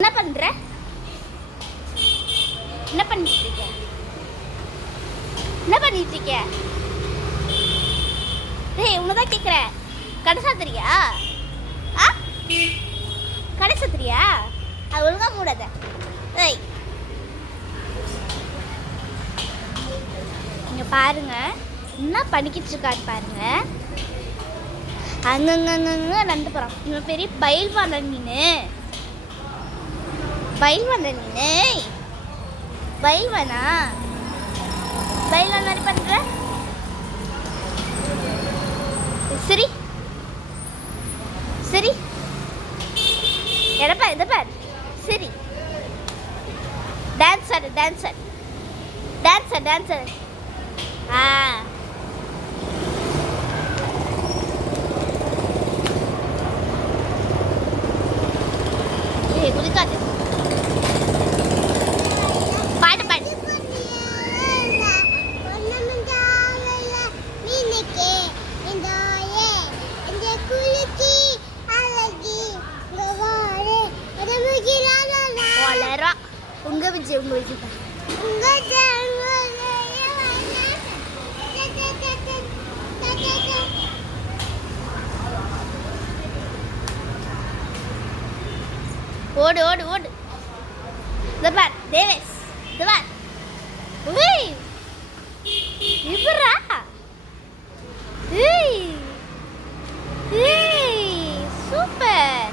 என்ன பண்ற? என்ன பண்ணிட்டு இருக்க? என்ன பண்ணிட்டு இருக்க? டேய் உன்னதான் கேக்குறேன். கடை சாத்துறியா? ஆ? கடை சாத்துறியா? அது ஒழுங்கா மூடாத. ஏய் இங்க பாருங்க, என்ன பண்ணிக்கிட்டு இருக்காரு பாருங்க. அங்கங்க நடந்து போறான். இவன் பெரிய பயில்வான நீனு. பயில்வான நீனு. பயில்வானா? பயில்வான் மாதிரி பண்ற? சரி சரி எடப்பா இதை பார். சரி டான்ஸர் டான்ஸர் டான்ஸர் டான்ஸர். ஆ ஏய் குதிக்காது. பாட்டு பாடு. உங்க விஜய் உங்க விஜய் ஓடு ஓடு ஓடு. இந்த பார் தேவேஷ், இந்த பார். உய் இவரா? ஏய் ஏய் சூப்பர்.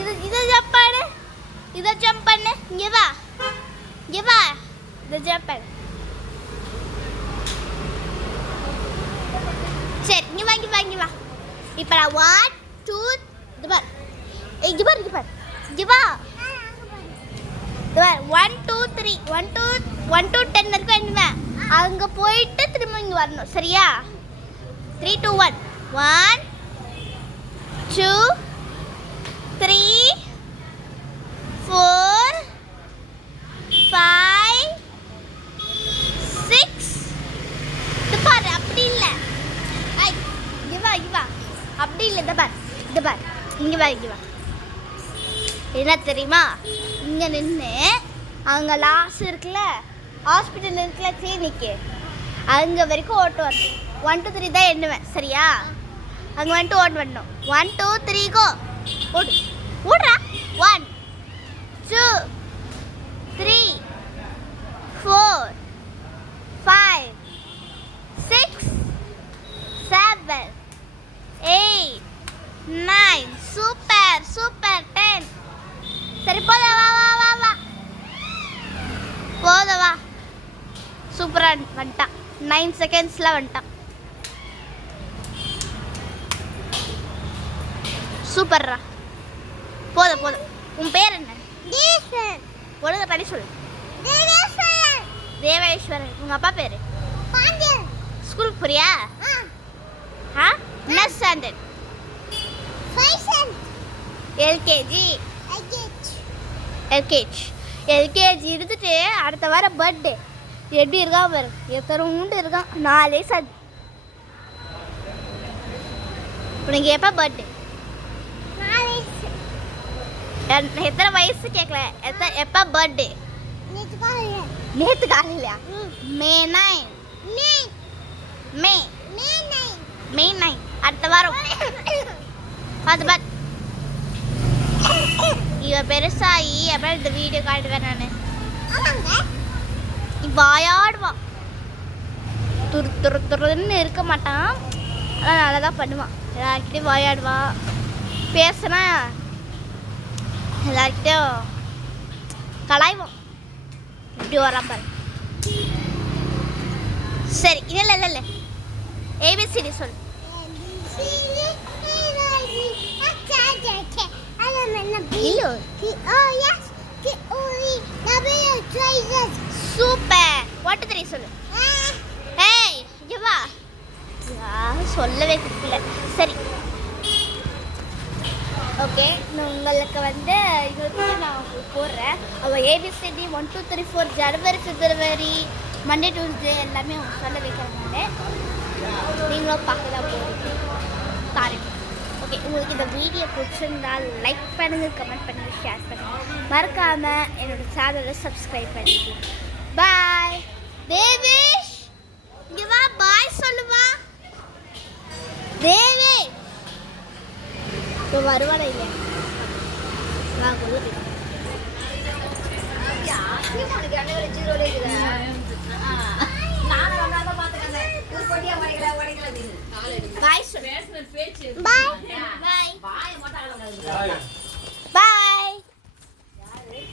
இதை ஜம்ப் பண்ணு, இதை ஜம்ப் பண்ணு. இங்கே வா இங்கே வா, இதை ஜம்ப் பண்ணு. சரி இங்கே வா இங்கே வா இங்கே வா. இப்போ நான் 1 2 இது பார். இங்கே பார் இங்கே பார் இங்கே வா. 1 2 3 1 to 10 வரைக்கும் எண்ணுவேன். அங்கே போயிட்டு திரும்ப இங்கே வரணும். சரியா? 3 2 1 1 2 3 4 5 6. இது பாரு அப்படி இல்லை. ஐ இங்கே வா இங்கே வா. அப்படி இல்லை. இதை பார் இதை பார். இங்கே வா இங்கே வா. என்ன தெரியுமா? இங்கே நின்று அங்கே லாஸ்ட் இருக்குல்ல, ஹாஸ்பிட்டல் இருக்குல்ல, கிளினிக்கு, அங்கே வரைக்கும் ஓட்டு வரணும். 1 2 3 தான் எண்ணுவேன். சரியா? அங்கே வந்துட்டு ஓட்டு வரணும். 1 2 3 கோ. ஓடு ஓடுறா. 1 2 3 4 5 6 7 8 9. Super super. 10. சரி போத வா வா வா வா. போத வா. சூப்பராக வந்துட்டான். 9 செகண்ட்ஸில் வந்துட்டான். சூப்பர்ரா. போதும் போதும். உன் பேர் என்ன? தேவேஸ்வரன். ஒழுங்கா தனி சொல்லு. தேவேஸ்வரன். தேவேஸ்வரன். உங்கள் அப்பா பேர்? பாண்டியன். ஸ்கூலுக்கு போறியா? ஆ என்ன ஸ்டாண்டர்ட்? 5 எல்கேஜி. எல்கேஜி இருந்துட்டு அடுத்த வாரம் பர்த்டே. எப்படி இருக்கான் பாரு. எத்தனை உண்டு இருக்கான். 4 வயசு ஆகுது. உனக்கு எப்போ பர்த்டே? 4 வயசு. எத்தனை வயசு கேட்கல. எப்போ பர்த்டே? நேற்று காலையிலையா? மே 9. மே 9 அடுத்த வாரம். பார்த்து பார்த்து இவ பெருசாகி அப்புறம் இந்த வீடியோ காட்டுவேன் நான். வாயாடுவான். துருன்னு இருக்க மாட்டான். ஆனால் நல்லா தான் பண்ணுவான். எல்லாருக்கிட்டையும் வாயாடுவான். பேசுனா எல்லாருக்கிட்டையும் கலாய்வான். இப்படி வரான் பாரு. சரி இல்லை இல்லை இல்லை ஏபிசிடி சொல். சூப்பர். 1 2 3 சொல்லு. ஏய் இங்க வா. சொல்லவே கொடுக்கல. சரி ஓகே. உங்களுக்கு உங்களுக்கு நான் போடுறேன். அவள் ஏபிசிடி 1 2 3 4 ஜனவரி பிப்ரவரி மண்டே டியூஸ்டே எல்லாமே சொல்ல வைக்கிறேன். நான் நீங்களும் பார்க்க தான் போகிறீங்க. சாரி. ஓகே, உங்களுக்கு இந்த வீடியோ பிடிச்சிருந்தால் லைக் பண்ணுங்கள், கமெண்ட் பண்ணுங்கள், ஷேர் பண்ணுங்கள். மறக்காமல் என்னோட சேனலை சப்ஸ்கிரைப் பண்ணிடுங்க. பாய். தேவேஷ் இங்கே வா, பாய் சொல்லுவா. தேவேஷ் இப்போ வருவாடா இல்லையா? வா குரு. பாய் சொல்லு. பாய். பாய்.